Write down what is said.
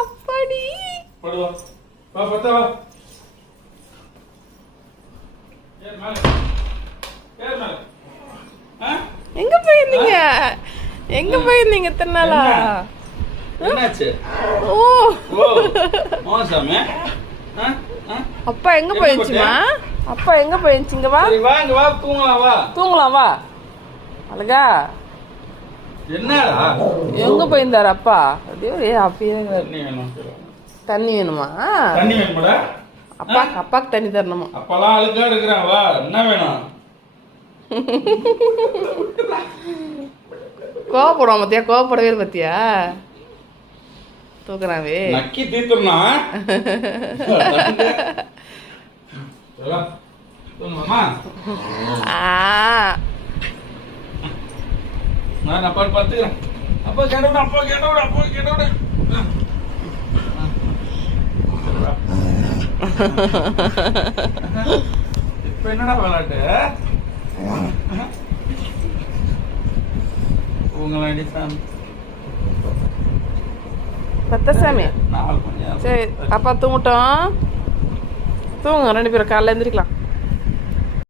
அப்படி எங்க போயிருந்தீங்க? எங்க போயிருந்தீங்க இத்தனை நாளா? ஓ அப்பா எங்க போயிருச்சுமா? அப்பா எங்க போயிருச்சுங்க? வா தூங்கலாம் வா. அழகா என்னடா எங்க போயிருந்தாரு அப்பா? அப்படியே அப்படியே தண்ணி வேணுமா? தண்ணி வேணுமாடா? அப்பாக்கு தண்ணி தரணுமா? அப்பெல்லாம் அழுக்கா இருக்கிறான். வா என்ன வேணும்? கோவப்படுவான் பத்தியா? கோவப்படவே பத்தியா? தூக்குறாவே நக்கி தீத்துறா. நான் அப்பா பார்த்துக்கிறேன். அப்பா கேட்டோட இப்ப என்னடா விளையாட்டு? உங்களடி சாமி பத்தசாமி. சரி அப்பா தூங்கட்டும். தூங்க 2 பேரும் காலைல எழுந்திரிக்கலாம்.